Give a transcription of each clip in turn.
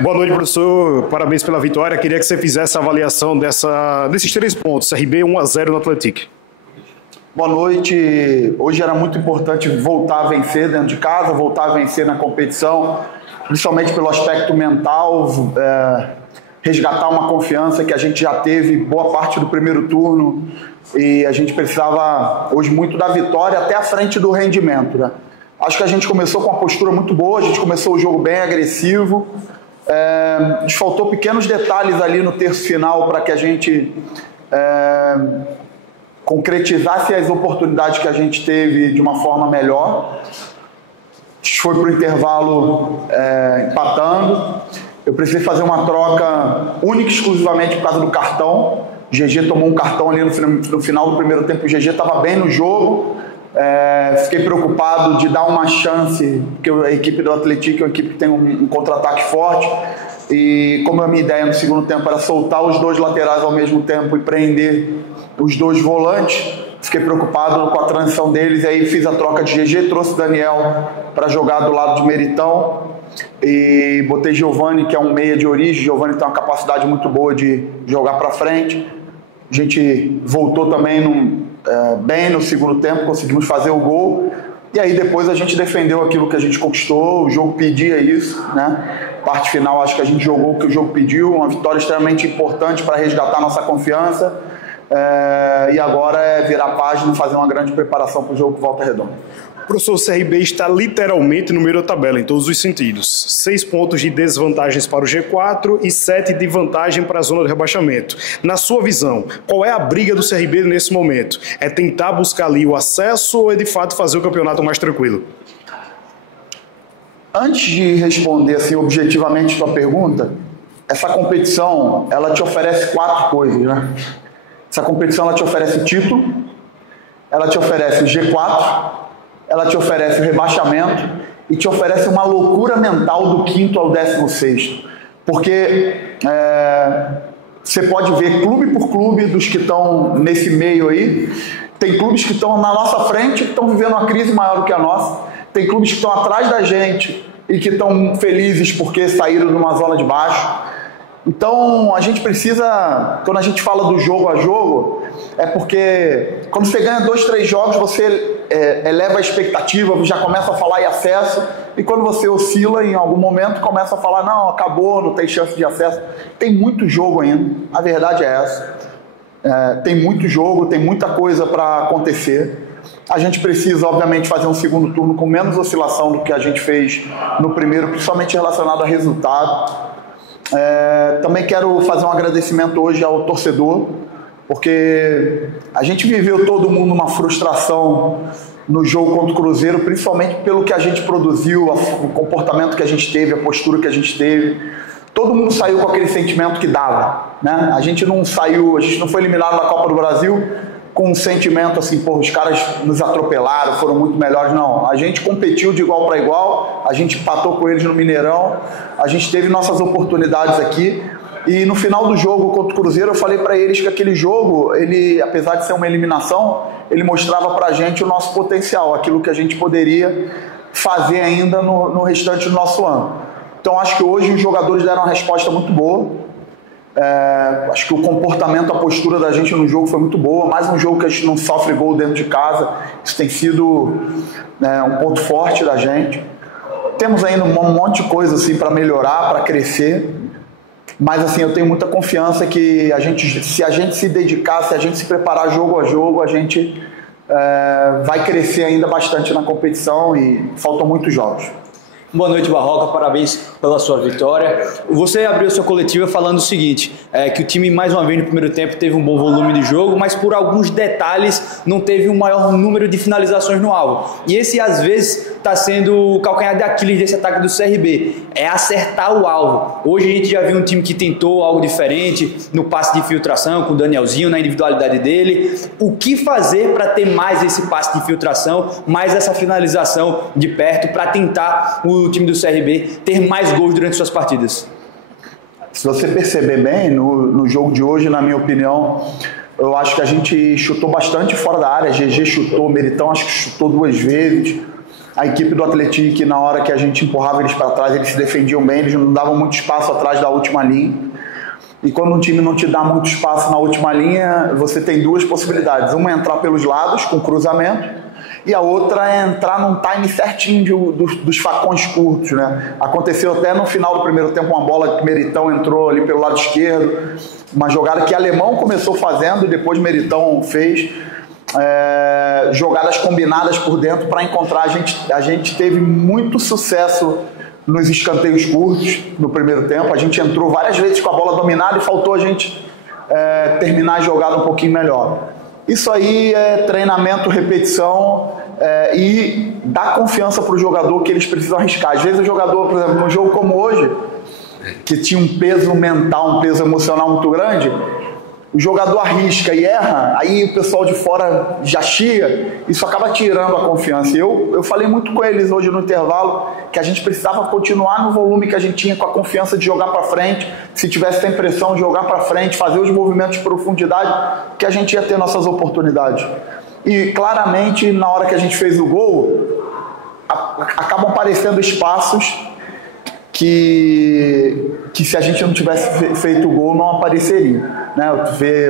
Boa noite, professor. Parabéns pela vitória. Queria que você fizesse a avaliação desses 3 pontos. CRB 1-0 no Atlético. Boa noite. Hoje era muito importante voltar a vencer dentro de casa, voltar a vencer na competição, principalmente pelo aspecto mental, resgatar uma confiança que a gente já teve boa parte do primeiro turno e a gente precisava hoje muito da vitória até à frente do rendimento, né? Acho que a gente começou com uma postura muito boa, a gente começou o jogo bem agressivo, nos faltou pequenos detalhes ali no terço final para que a gente concretizasse as oportunidades que a gente teve de uma forma melhor. A gente foi para o intervalo empatando. Eu precisei fazer uma troca única e exclusivamente por causa do cartão. O GG tomou um cartão ali no final do primeiro tempo. O GG estava bem no jogo. Fiquei preocupado de dar uma chance, porque a equipe do Atlético é uma equipe que tem um contra-ataque forte. E como a minha ideia no segundo tempo era soltar os 2 laterais ao mesmo tempo e prender os 2 volantes, fiquei preocupado com a transição deles, e aí fiz a troca de GG, trouxe o Daniel para jogar do lado de Meritão e botei Giovani, que é um meia de origem. Giovani tem uma capacidade muito boa de jogar para frente. A gente voltou também bem no segundo tempo, conseguimos fazer o gol. E aí depois a gente defendeu aquilo que a gente conquistou, o jogo pedia isso, né? Parte final, acho que a gente jogou o que o jogo pediu, uma vitória extremamente importante para resgatar nossa confiança. E agora é virar a página e fazer uma grande preparação para o jogo com Volta Redonda. Professor, o CRB está literalmente no meio da tabela, em todos os sentidos. 6 pontos de desvantagens para o G4 e 7 de vantagem para a zona de rebaixamento. Na sua visão, qual é a briga do CRB nesse momento? É tentar buscar ali o acesso ou é de fato fazer o campeonato mais tranquilo? Antes de responder assim, objetivamente a sua pergunta, essa competição ela te oferece 4 coisas, né? Essa competição ela te oferece o título, ela te oferece o G4, ela te oferece o rebaixamento e te oferece uma loucura mental do 5º ao 16º. Porque você pode ver clube por clube dos que estão nesse meio aí. Tem clubes que estão na nossa frente, que estão vivendo uma crise maior do que a nossa. Tem clubes que estão atrás da gente e que estão felizes porque saíram de uma zona de baixo. Então, a gente precisa, quando a gente fala do jogo a jogo, é porque quando você ganha 2, 3 jogos, você eleva a expectativa, já começa a falar em acesso, e quando você oscila em algum momento, começa a falar, não, acabou, não tem chance de acesso. Tem muito jogo ainda, a verdade é essa. Tem muito jogo, tem muita coisa para acontecer. A gente precisa, obviamente, fazer um segundo turno com menos oscilação do que a gente fez no primeiro, principalmente relacionado a resultado. Também quero fazer um agradecimento hoje ao torcedor, porque a gente viveu todo mundo uma frustração no jogo contra o Cruzeiro, principalmente pelo que a gente produziu, o comportamento que a gente teve, a postura que a gente teve. Todo mundo saiu com aquele sentimento que dava, né? A gente não foi eliminado da Copa do Brasil com um sentimento assim, pô, os caras nos atropelaram, foram muito melhores. Não, a gente competiu de igual para igual, a gente empatou com eles no Mineirão, a gente teve nossas oportunidades aqui, e no final do jogo contra o Cruzeiro eu falei para eles que aquele jogo, ele, apesar de ser uma eliminação, ele mostrava pra gente o nosso potencial, aquilo que a gente poderia fazer ainda no restante do nosso ano. Então acho que hoje os jogadores deram uma resposta muito boa. Acho que o comportamento, a postura da gente no jogo foi muito boa. Mais um jogo que a gente não sofre gol dentro de casa. Isso tem sido um ponto forte da gente. Temos ainda um monte de coisa assim, para melhorar, para crescer. Mas assim, eu tenho muita confiança que se a gente se dedicar, se a gente se preparar jogo a jogo, a gente vai crescer ainda bastante na competição, e faltam muitos jogos. Boa noite, Barroca, parabéns pela sua vitória. Você abriu sua coletiva falando o seguinte, que o time mais uma vez no primeiro tempo teve um bom volume de jogo, mas por alguns detalhes não teve um maior número de finalizações no alvo. E esse às vezes está sendo o calcanhar de Aquiles desse ataque do CRB, é acertar o alvo. Hoje a gente já viu um time que tentou algo diferente no passe de infiltração com o Danielzinho, na individualidade dele. O que fazer para ter mais esse passe de infiltração, mais essa finalização de perto, para tentar o time do CRB ter mais gols durante suas partidas? Se você perceber bem, no jogo de hoje, na minha opinião, eu acho que a gente chutou bastante fora da área. GG chutou, Meritão acho que chutou 2 vezes. A equipe do Atlético, na hora que a gente empurrava eles para trás, eles se defendiam bem, eles não davam muito espaço atrás da última linha. E quando um time não te dá muito espaço na última linha, você tem duas possibilidades. Uma é entrar pelos lados, com cruzamento, e a outra é entrar num time certinho dos facões curtos, né? Aconteceu até no final do primeiro tempo uma bola que Meritão entrou ali pelo lado esquerdo, uma jogada que Alemão começou fazendo e depois Meritão fez. Jogadas combinadas por dentro para encontrar. A gente teve muito sucesso nos escanteios curtos no primeiro tempo. A gente entrou várias vezes com a bola dominada e faltou a gente terminar a jogada um pouquinho melhor. Isso aí é treinamento, repetição e dar confiança para o jogador que eles precisam arriscar. Às vezes o jogador, por exemplo, num jogo como hoje, que tinha um peso mental, um peso emocional muito grande, o jogador arrisca e erra, aí o pessoal de fora já chia, isso acaba tirando a confiança. Eu falei muito com eles hoje no intervalo que a gente precisava continuar no volume que a gente tinha, com a confiança de jogar para frente, se tivesse a impressão de jogar para frente, fazer os movimentos de profundidade, que a gente ia ter nossas oportunidades. E claramente, na hora que a gente fez o gol, acabam aparecendo espaços que se a gente não tivesse feito o gol não apareceria, né?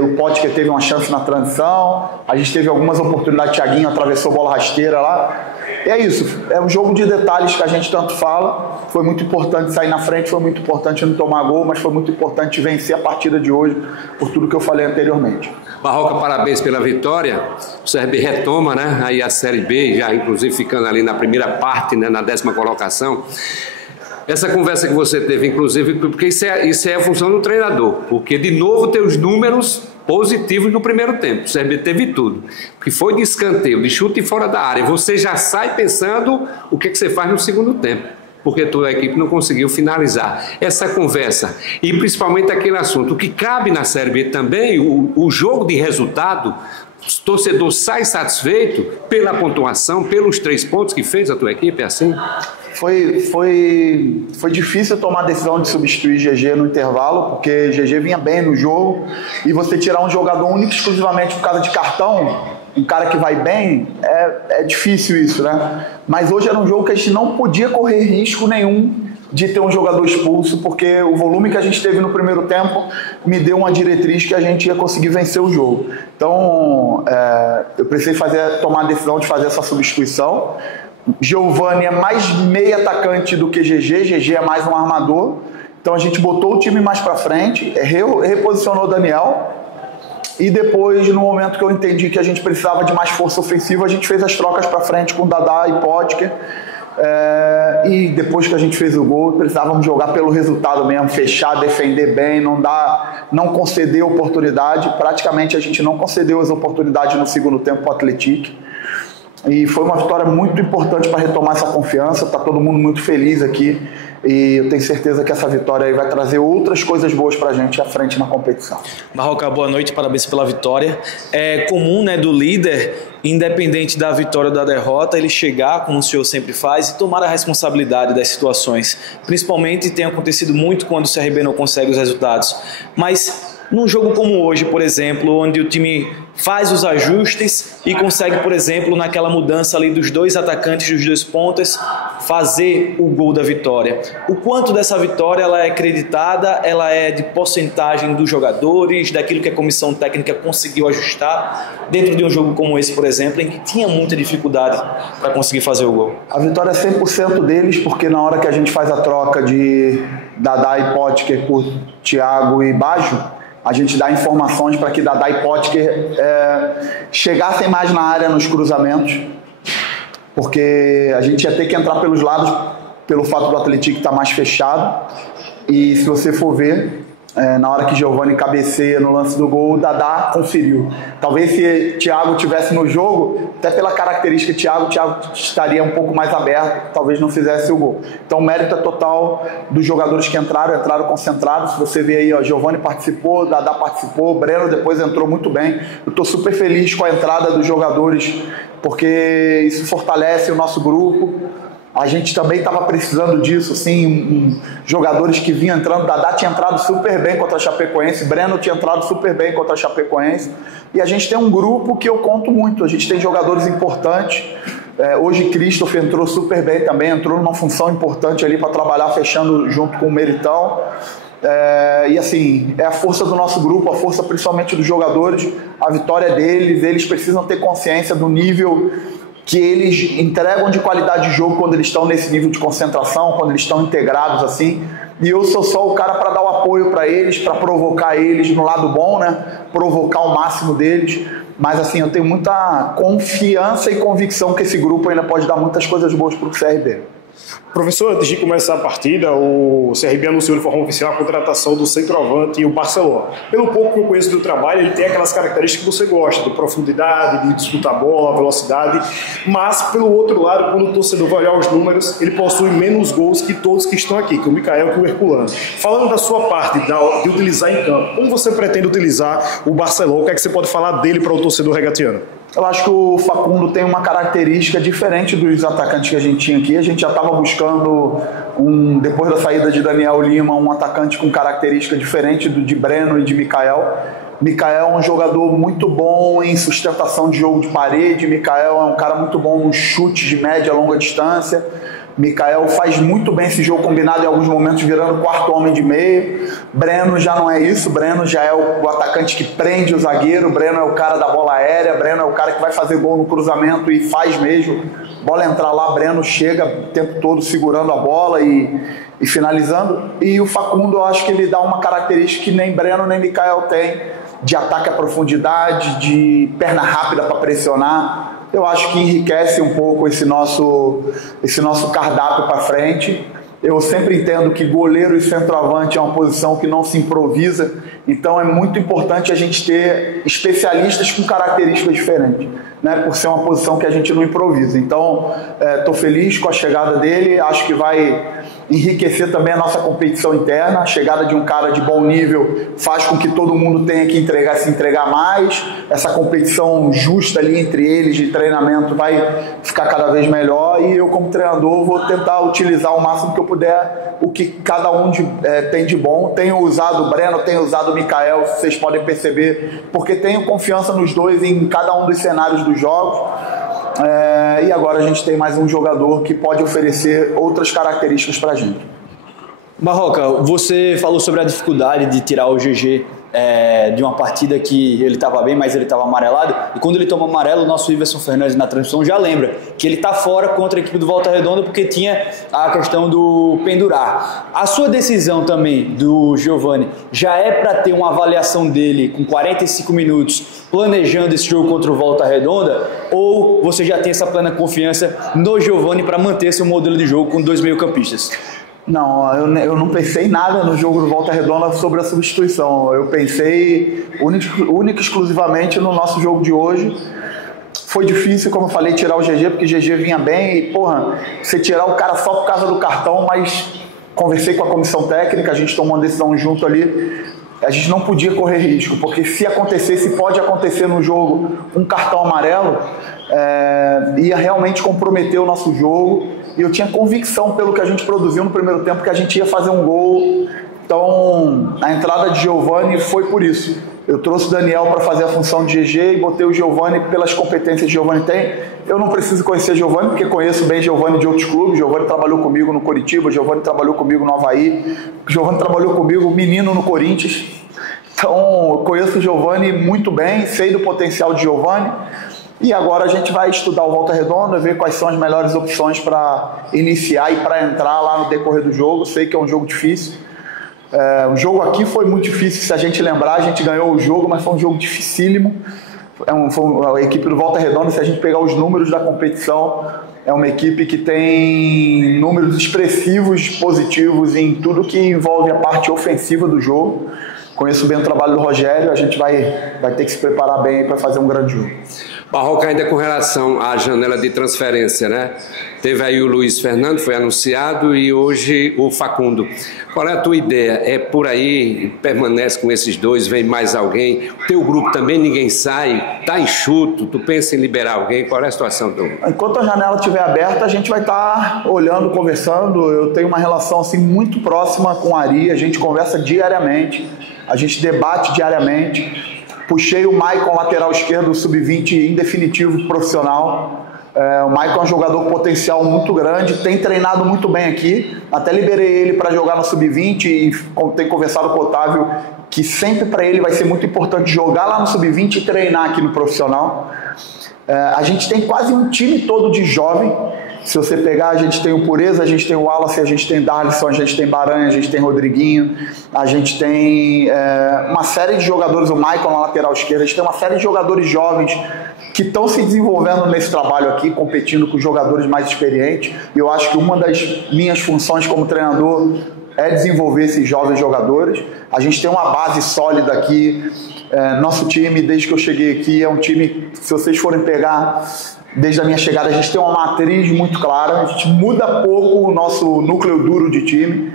O Potker teve uma chance na transição, a gente teve algumas oportunidades, Thiaguinho atravessou a bola rasteira lá, e é isso, é um jogo de detalhes que a gente tanto fala. Foi muito importante sair na frente, foi muito importante não tomar gol, mas foi muito importante vencer a partida de hoje por tudo que eu falei anteriormente. Barroca, parabéns pela vitória. O CRB retoma, né, aí a Série B, já inclusive ficando ali na primeira parte, né, na 10ª colocação. Essa conversa que você teve, inclusive, porque isso é a função do treinador, porque de novo tem os números positivos no primeiro tempo. O CRB teve tudo, que foi de escanteio, de chute fora da área. Você já sai pensando o que você faz no segundo tempo, porque toda a equipe não conseguiu finalizar. Essa conversa, e principalmente aquele assunto, o que cabe na Série B também, o jogo de resultado, o torcedor sai satisfeito pela pontuação, pelos 3 pontos que fez a tua equipe, é assim? Foi difícil tomar a decisão de substituir GG no intervalo, porque GG vinha bem no jogo, e você tirar um jogador único exclusivamente por causa de cartão, um cara que vai bem, é difícil isso, né? Mas hoje era um jogo que a gente não podia correr risco nenhum de ter um jogador expulso, porque o volume que a gente teve no primeiro tempo me deu uma diretriz que a gente ia conseguir vencer o jogo. Então, eu precisei tomar a decisão de fazer essa substituição. Giovani é mais meio atacante do que GG é mais um armador, então a gente botou o time mais para frente, reposicionou o Daniel, e depois, no momento que eu entendi que a gente precisava de mais força ofensiva, a gente fez as trocas para frente com Dadá e Potker, e depois que a gente fez o gol, precisávamos jogar pelo resultado mesmo, fechar, defender bem, não conceder oportunidade. Praticamente a gente não concedeu as oportunidades no segundo tempo para o Atlético. E foi uma vitória muito importante para retomar essa confiança. Está todo mundo muito feliz aqui, e eu tenho certeza que essa vitória aí vai trazer outras coisas boas para a gente à frente na competição. Barroca, boa noite, parabéns pela vitória. É comum, né, do líder, independente da vitória ou da derrota, ele chegar, como o senhor sempre faz, e tomar a responsabilidade das situações. Principalmente tem acontecido muito quando o CRB não consegue os resultados. Mas num jogo como hoje, por exemplo, onde o time faz os ajustes e consegue, por exemplo, naquela mudança ali dos 2 atacantes, dos 2 pontas, fazer o gol da vitória. O quanto dessa vitória ela é acreditada, ela é de porcentagem dos jogadores, daquilo que a comissão técnica conseguiu ajustar dentro de um jogo como esse, por exemplo, em que tinha muita dificuldade para conseguir fazer o gol? A vitória é 100% deles, porque na hora que a gente faz a troca de Dadá e Potker por Thiago e Baggio, a gente dá informações para que Dadá e Potker chegassem mais na área nos cruzamentos, porque a gente ia ter que entrar pelos lados pelo fato do Atlético estar mais fechado. E se você for ver, na hora que Giovani cabeceia no lance do gol, o Dadá conferiu. Talvez se Thiago tivesse no jogo, até pela característica de Thiago estaria um pouco mais aberto, talvez não fizesse o gol. Então o mérito é total dos jogadores que entraram concentrados. Se você vê aí, ó, Giovani participou, Dadá participou, Breno depois entrou muito bem. Eu estou super feliz com a entrada dos jogadores, porque isso fortalece o nosso grupo. A gente também estava precisando disso, sim, jogadores que vinham entrando. Dadá tinha entrado super bem contra a Chapecoense, Breno tinha entrado super bem contra a Chapecoense, e a gente tem um grupo que eu conto muito. A gente tem jogadores importantes, Hoje Christopher entrou super bem também, entrou numa função importante ali para trabalhar fechando junto com o Meritão. E assim, é a força do nosso grupo, a força principalmente dos jogadores, a vitória deles. Eles precisam ter consciência do nível que eles entregam de qualidade de jogo quando eles estão nesse nível de concentração, quando eles estão integrados assim. E eu sou só o cara para dar o apoio para eles, para provocar eles no lado bom, né? Provocar o máximo deles. Mas assim, eu tenho muita confiança e convicção que esse grupo ainda pode dar muitas coisas boas para o CRB. Professor, antes de começar a partida, o CRB anunciou de forma oficial a contratação do centroavante e o Barcelona. Pelo pouco que eu conheço do trabalho, ele tem aquelas características que você gosta, de profundidade, de disputar a bola, velocidade, mas pelo outro lado, quando o torcedor vai olhar os números, ele possui menos gols que todos que estão aqui, que o Mikael e o Herculano. Falando da sua parte, de utilizar em campo, como você pretende utilizar o Barcelona? O que é que você pode falar dele para o torcedor regatiano? Eu acho que o Facundo tem uma característica diferente dos atacantes que a gente tinha aqui. A gente já estava buscando, depois da saída de Daniel Lima, um atacante com característica diferente de Breno e de Mikael. Mikael é um jogador muito bom em sustentação de jogo de parede. Mikael é um cara muito bom no chute de média e longa distância. Mikael faz muito bem esse jogo combinado em alguns momentos, virando quarto homem de meio. Breno já não é isso. Breno já é o atacante que prende o zagueiro. Breno é o cara da bola aérea. Breno é o cara que vai fazer gol no cruzamento e faz mesmo. Bola entrar lá, Breno chega o tempo todo segurando a bola e finalizando. E o Facundo, eu acho que ele dá uma característica que nem Breno nem Mikael tem, de ataque à profundidade, de perna rápida para pressionar. Eu acho que enriquece um pouco esse nosso cardápio para frente. Eu sempre entendo que goleiro e centroavante é uma posição que não se improvisa, então é muito importante a gente ter especialistas com características diferentes, né? Por ser uma posição que a gente não improvisa. Então, estou feliz com a chegada dele, acho que vai enriquecer também a nossa competição interna. A chegada de um cara de bom nível faz com que todo mundo tenha que se entregar mais. Essa competição justa ali entre eles de treinamento vai ficar cada vez melhor, e eu, como treinador, vou tentar utilizar o máximo que eu puder o que cada um tem de bom. Tenho usado o Breno, tenho usado o Mikael, vocês podem perceber, porque tenho confiança nos dois em cada um dos cenários dos jogos. E agora a gente tem mais um jogador que pode oferecer outras características para a gente. Barroca, você falou sobre a dificuldade de tirar o GG de uma partida que ele estava bem, mas ele estava amarelado, e quando ele toma amarelo, o nosso Iverson Fernandes na transmissão já lembra que ele está fora contra a equipe do Volta Redonda porque tinha a questão do pendurar. A sua decisão também do Giovani já é para ter uma avaliação dele com 45 minutos planejando esse jogo contra o Volta Redonda, ou você já tem essa plena confiança no Giovani para manter seu modelo de jogo com dois meio-campistas? Não, eu não pensei nada no jogo do Volta Redonda sobre a substituição. Eu pensei única e exclusivamente no nosso jogo de hoje. Foi difícil, como eu falei, tirar o GG, porque o GG vinha bem e, você tirar o cara só por causa do cartão, mas conversei com a comissão técnica, a gente tomou uma decisão junto ali. A gente não podia correr risco, porque se acontecesse, pode acontecer no jogo um cartão amarelo, ia realmente comprometer o nosso jogo. E eu tinha convicção, pelo que a gente produziu no primeiro tempo, que a gente ia fazer um gol. Então, a entrada de Giovani foi por isso. Eu trouxe o Daniel para fazer a função de GG e botei o Giovani pelas competências que Giovani tem. Eu não preciso conhecer Giovani, porque conheço bem Giovani de outros clubes. Giovani trabalhou comigo no Coritiba, Giovani trabalhou comigo no Avaí, Giovani trabalhou comigo, menino, no Corinthians. Então, eu conheço o Giovani muito bem, sei do potencial de Giovani. E agora a gente vai estudar o Volta Redonda, ver quais são as melhores opções para iniciar e para entrar lá no decorrer do jogo. Sei que é um jogo difícil. O jogo aqui foi muito difícil, se a gente lembrar, a gente ganhou o jogo, mas foi um jogo dificílimo. A equipe do Volta Redonda, se a gente pegar os números da competição, é uma equipe que tem números expressivos, positivos em tudo que envolve a parte ofensiva do jogo. Conheço bem o trabalho do Rogério, a gente vai ter que se preparar bem para fazer um grande jogo. Barroca, ainda com relação à janela de transferência, né? Teve aí o Luiz Fernando, foi anunciado, e hoje o Facundo. Qual é a tua ideia? É por aí, permanece com esses dois, vem mais alguém? O teu grupo também, ninguém sai, tá enxuto, tu pensa em liberar alguém? Qual é a situação do... Enquanto a janela estiver aberta, a gente vai estar olhando, conversando. Eu tenho uma relação assim, muito próxima com a Ari, a gente conversa diariamente, a gente debate diariamente. Puxei o Maicon, lateral esquerdo, sub-20 em definitivo profissional. O Michael é um jogador com potencial muito grande, tem treinado muito bem aqui. Até liberei ele para jogar no Sub-20 e tenho conversado com o Otávio que sempre para ele vai ser muito importante jogar lá no Sub-20 e treinar aqui no profissional. A gente tem quase um time todo de jovem. Se você pegar, a gente tem o Pureza, a gente tem o Wallace, a gente tem Darlison, a gente tem Baranha, a gente tem Rodriguinho, a gente tem uma série de jogadores, o Michael na lateral esquerda, a gente tem uma série de jogadores jovens que estão se desenvolvendo nesse trabalho aqui, competindo com jogadores mais experientes. E eu acho que uma das minhas funções como treinador é desenvolver esses jovens jogadores. A gente tem uma base sólida aqui. Nosso time, desde que eu cheguei aqui, é um time, se vocês forem pegar, desde a minha chegada, a gente tem uma matriz muito clara, a gente muda pouco o nosso núcleo duro de time.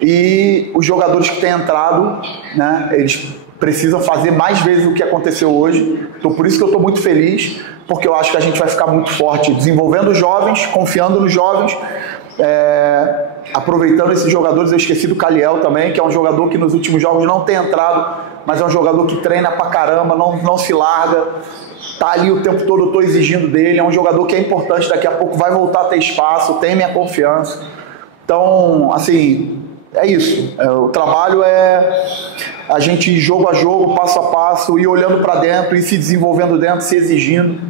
E os jogadores que têm entrado, né, eles precisam fazer mais vezes o que aconteceu hoje. Então, por isso que eu estou muito feliz, porque eu acho que a gente vai ficar muito forte, desenvolvendo os jovens, confiando nos jovens, aproveitando esses jogadores. Eu esqueci do Caliel também, que é um jogador que nos últimos jogos não tem entrado, mas é um jogador que treina pra caramba, não se larga, tá ali o tempo todo, eu estou exigindo dele, é um jogador que é importante, daqui a pouco vai voltar a ter espaço, tem minha confiança. Então, assim, é isso. O trabalho é a gente ir jogo a jogo, passo a passo, ir olhando para dentro, ir se desenvolvendo dentro, se exigindo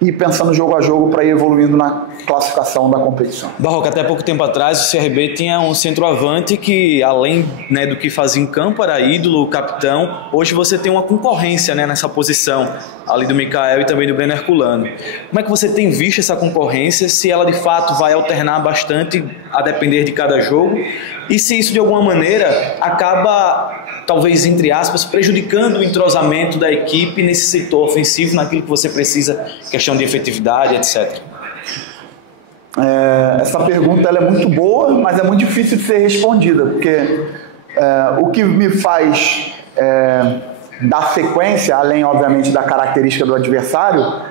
e pensando jogo a jogo para ir evoluindo na classificação da competição. Barroca, até pouco tempo atrás o CRB tinha um centroavante que, além, né, do que fazia em campo, era ídolo, capitão. Hoje você tem uma concorrência, né, nessa posição, ali do Mikael e também do Breno Herculano. Como é que você tem visto essa concorrência, se ela de fato vai alternar bastante a depender de cada jogo, e se isso de alguma maneira acaba, talvez entre aspas, prejudicando o entrosamento da equipe nesse setor ofensivo, naquilo que você precisa, questão de efetividade, etc. Essa pergunta ela é muito boa, mas é muito difícil de ser respondida, porque o que me faz dar sequência, além obviamente da característica do adversário,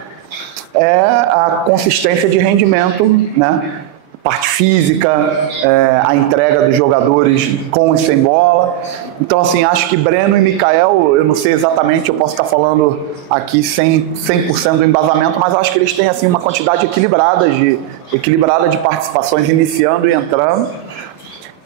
é a consistência de rendimento, né? Parte física, a entrega dos jogadores com e sem bola. Então, assim, acho que Breno e Mikael, eu não sei exatamente, eu posso estar falando aqui 100% do embasamento, mas acho que eles têm assim, uma quantidade equilibrada de participações iniciando e entrando.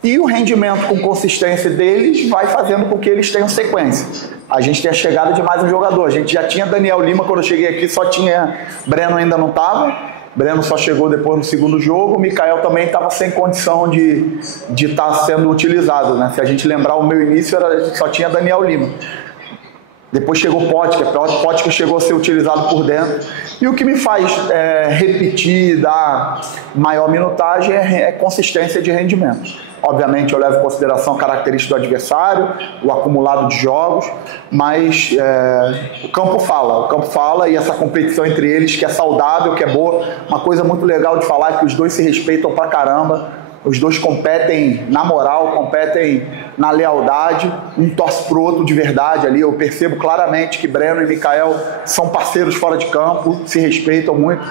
E o rendimento com consistência deles vai fazendo com que eles tenham sequência. A gente tem a chegada de mais um jogador. A gente já tinha Daniel Lima, quando eu cheguei aqui só tinha... Breno ainda não estava. Breno só chegou depois no segundo jogo. O Mikael também estava sem condição de estar sendo utilizado, né? Se a gente lembrar, o meu início só tinha Daniel Lima. Depois chegou Potker chegou a ser utilizado por dentro. E o que me faz repetir, dar maior minutagem é consistência de rendimento. Obviamente eu levo em consideração a característica do adversário, o acumulado de jogos, mas o campo fala e essa competição entre eles que é saudável, que é boa. Uma coisa muito legal de falar é que os dois se respeitam pra caramba, os dois competem na moral, competem na lealdade, um torce pro outro de verdade ali. Eu percebo claramente que Breno e Mikael são parceiros fora de campo, se respeitam muito.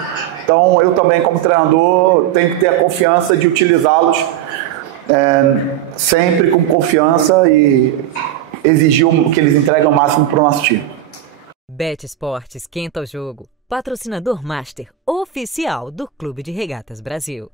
Então eu também como treinador tenho que ter a confiança de utilizá-los sempre com confiança e exigir que eles entreguem o máximo para o nosso time. Bet Esportes esquenta o jogo. Patrocinador Master oficial do Clube de Regatas Brasil.